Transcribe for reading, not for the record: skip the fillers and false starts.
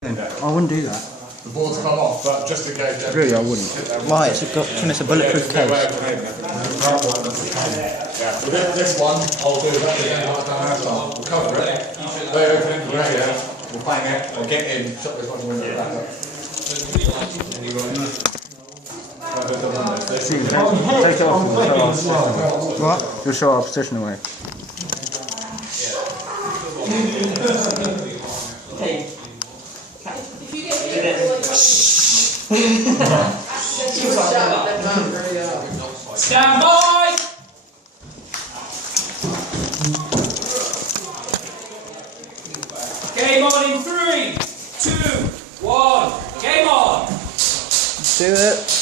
I wouldn't do that. The board's come off, but just in case. Really, I wouldn't. Why? It's a bulletproof case. Yeah, with this one, I'll do that again like I've done Airsoft. We'll cover it. They open it, we'll bang it, we'll get in, shut this one window back up. See, take it off and show our position. What? Just show our position away. Stand by! Game on in 3, 2, 1, game on! Do it.